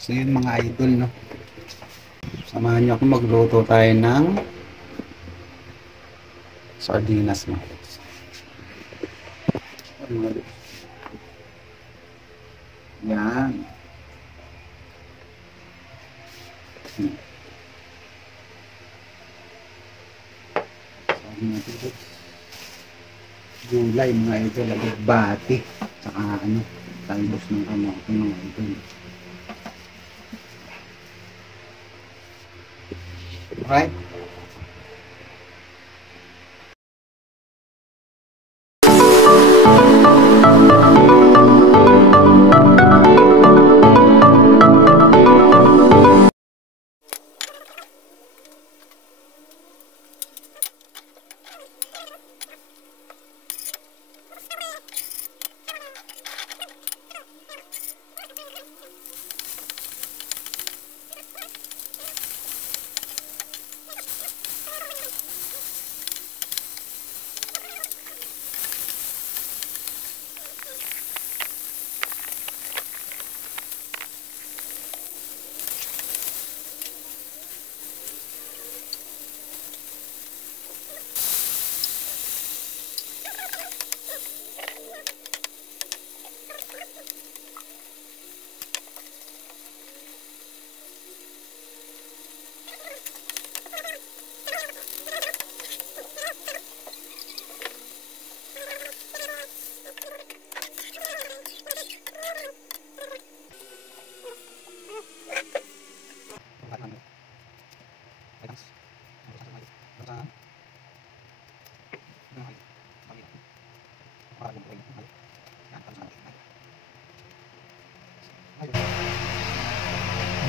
So yun mga idol, no? Samahan niyo ako magluto tayo ng sardinas, no? Yan. Gulay mga idol, bati, saka ano, talbos ng kamote mga idol. Right?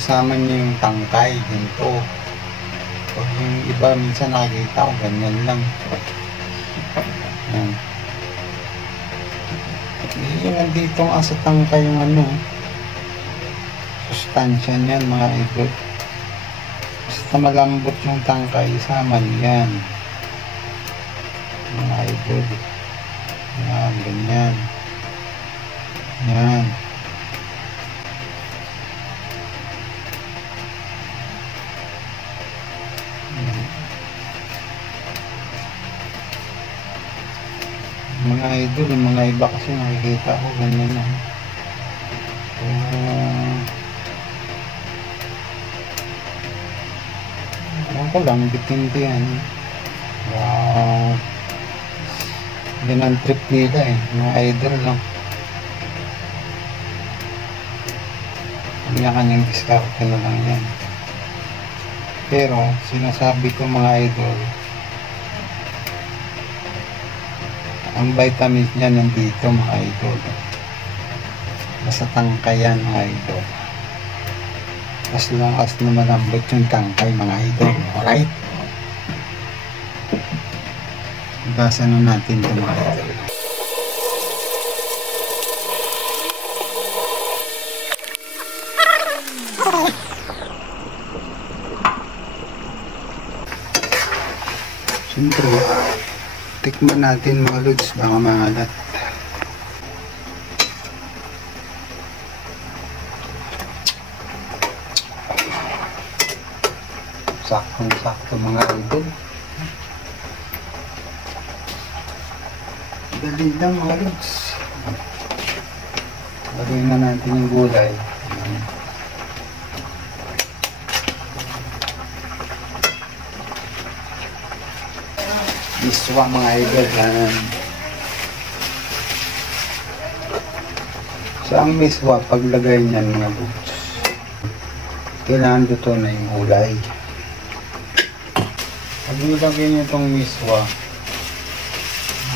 Kasama niyo yung tangkay, ginto. Pag yung iba, minsan nakikita ko, ganyan lang. Yan. Yung nandito nga sa tangkay yung ano, sustansya niyan mga idol. Basta malambot yung tangkay, isama niyan. Mga idol. Yan, ganyan. Yan. Mga idol, yung mga iba kasi nakikita ko ganyan na. Ewan ko lang, depende yan. Wow. Yan ang trip nila eh, mga idol lang. Kanya-kanyang diskarte na lang yan. Pero, sinasabi ko mga idol, ang vitamins niya nandito mga idol. Nasa tangkay yan mga idol. As long as na malambot yung tangkay mga idol. Alright? Basa na natin ito mga idol. Siyempre, tikman natin mga lods, baka maalat. Saktong-sakto mga idol. Dali lang mga lods. Lagyan na natin yung gulay. Miswa mga idol. So ang miswa, paglagay niyan mga lods, kailangan dito na yung gulay. Pag nilagay niyo itong miswa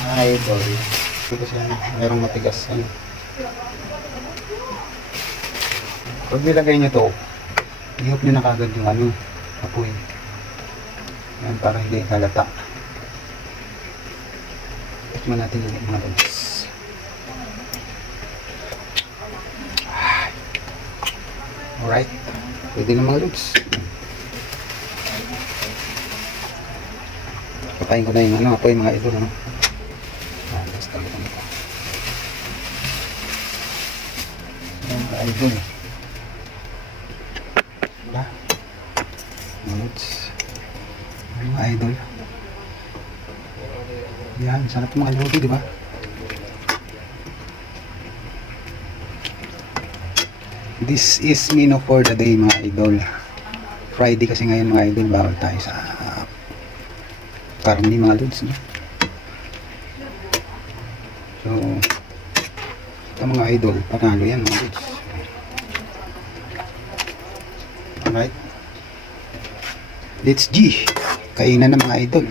mga idol, kasi merong matigas yan. Pag nilagay niyo ito, ihop niyo na kagad yung ano, apoy yan para hindi halata. Tikman natin yung mga lods. Alright, pwede na mga lods. Patayin ko na yung ano, apoy mga idol, ano? Basta ito. Ayan mga idol. idol. Yan, sarap mga luto, di ba? This is menu for the day mga idol. Friday kasi ngayon mga idol, bawal tayo sa karni mga lods, no? So ito mga idol, panalo yan mga lods. Alright, let's G kainan na mga idol.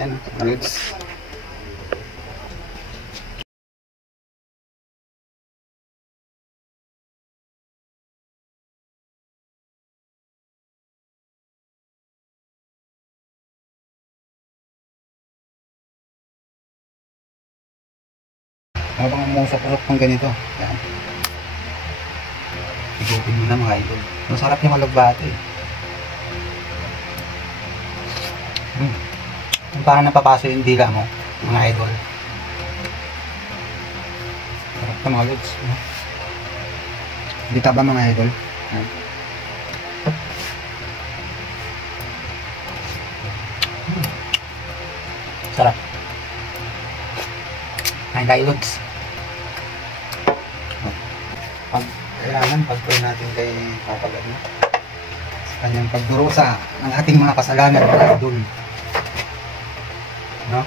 Yan mga lods. Habang umusok-usok ng ganito, yan. Igupin mo na mga idol. Masarap yung alagbate. Kung paano napapaso yung dila mo, mga idol. Sarap ka mga lods. Dita ba mga idol? Yan. Sarap. Kain tayo lods. Kailangan pag-pray natin kay Papa God, no? Sa kanyang pagdurusa ng ating mga kasalanan mga idol, no?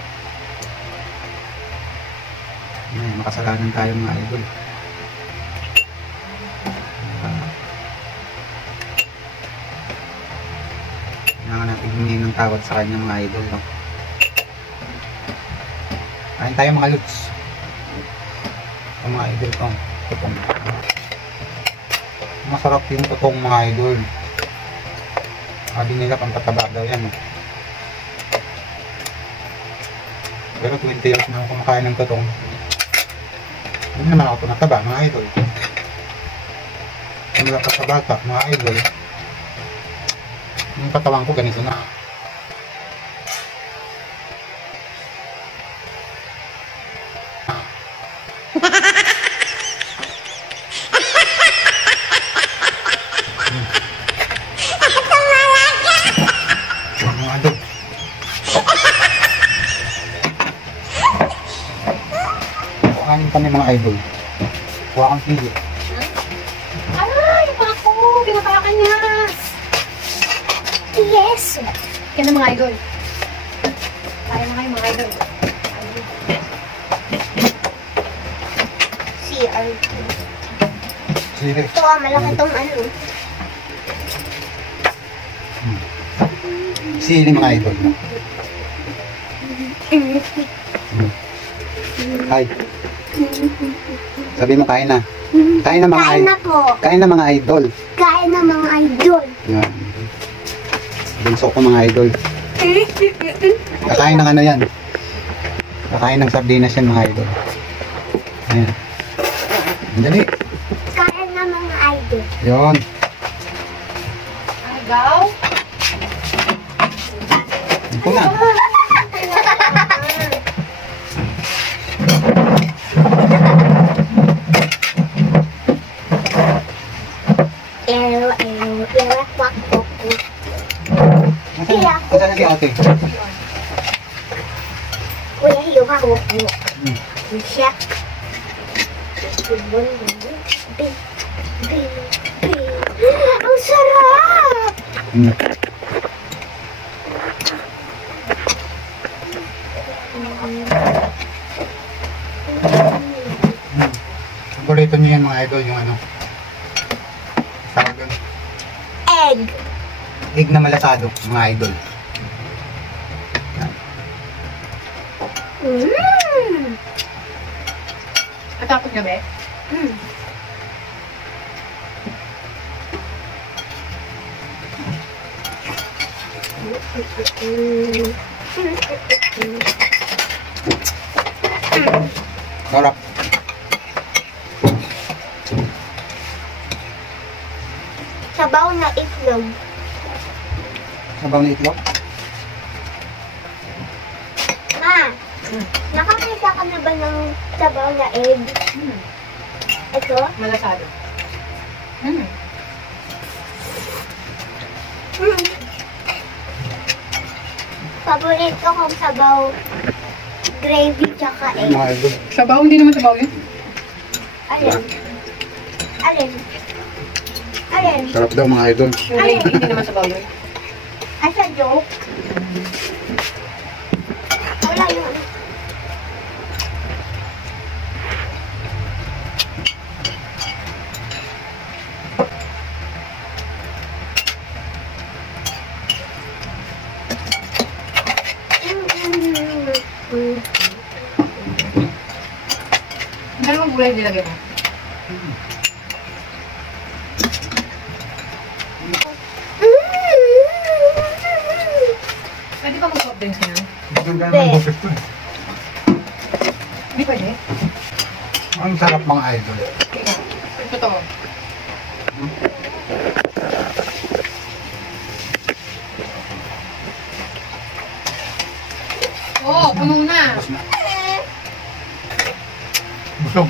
Makasalanan tayo mga idol. Kailangan natin hingin ng tawad sa kanya mga idol, no? Kain tayo mga lods. Ang mga idol ko, tutong. Masarap yung tutong mga idol. Sabi nila pampataba daw yan. Pero 20 years na ako kumakain ng tutong. Hindi naman ako nataba mga idol. Kung wala pa sa bata mga idol, yung katawan ko ganito na. Kuhanin kami mga idol. Kuha kang pili. Ay, ako! Pinapakan niya! Yes! Yan ang mga idol. Kaya na kayo mga idol. CR. Sili. Ito malaki itong ano. Sili mga idol. Hi. Sabi mo kain na. Kain na mga Kain na po. Kain na mga idol. Kain na mga idol. Yan. Bunso ko mga idol. Kakain ng ano yan. Kakain ng sardinas yan mga idol. Ayan. Dali. Kain na mga idol. Yun. Agaw? Ito na. Nasaan na si ate? Kuya, hiyo ka ko. Siya. Ang sarap! Paborito niyo yan mga idol, yung ano? Tawag doon. Egg. Egg na malasado, mga idol. Matapos niya, be? Sarap. Sabaw na itlog. Sabaw na itlog? Ma, nakakita ka na ba ng sabaw na egg? Ito? Malasado. Paborito kong sabaw, gravy, tsaka egg. Mga idol. Sabaw, hindi naman sabaw yun. Alin? Alin? Alin? Sarap daw mga idol. Yung gravy, hindi naman sabaw yun. Asa joke? Wala yun. Dalawang gulay nilagay mo. Pwede pa mag-soft drinks na? Maganda Hindi. naman bukit ko eh. Hindi pwede. Ang sarap mga idol. Ito to. Oo, puno na. Busog.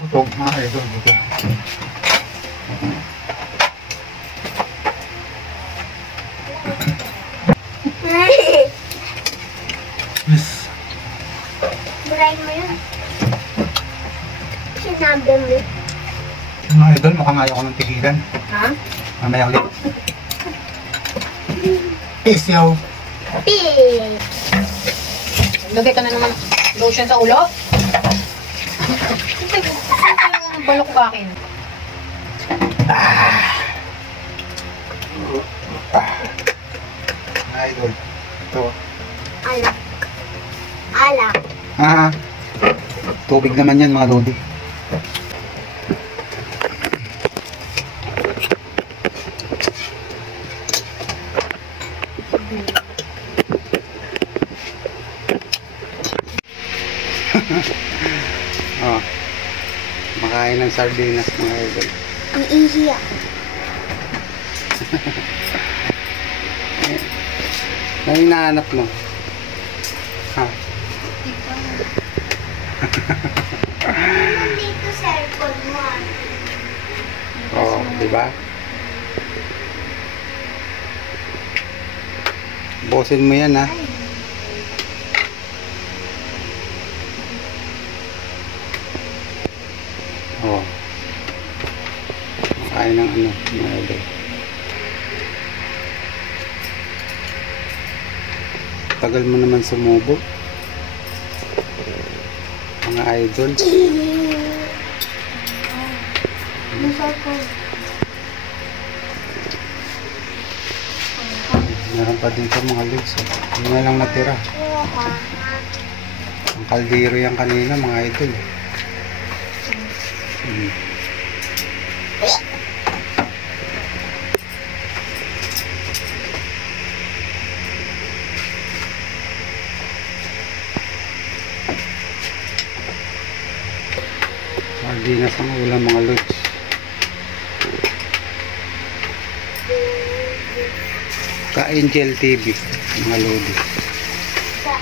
Busog mga idol. Busog. Yes. Buray mo yun. Sinabi mo. Mga idol, mukhang ayaw ko ng tigilan. Ha? Mamaya ulit. Peace, yo. Peace. Lagay ka na naman lotion sa ulo. Ito yung balok ba akin? Mga idol. Ito. Alak. Alak. Ah. Tubig naman yan mga lodi. Oh. Makain ng sardinas mga idol. Iihi ako. Ano hinahanap mo? Ha? Nandito cellphone mo. Oo, di ba? Bosin mo yan ha. Oo. Makain ng ano, mga idol. Tagal mo naman sumubo. Mga idol. Meron pa dito mga lids. Hindi na lang natira. Ang kaldero yan kanina mga idol. Sardinas ang ulam mga lids. Ka-Angel TV mga lodi. Sa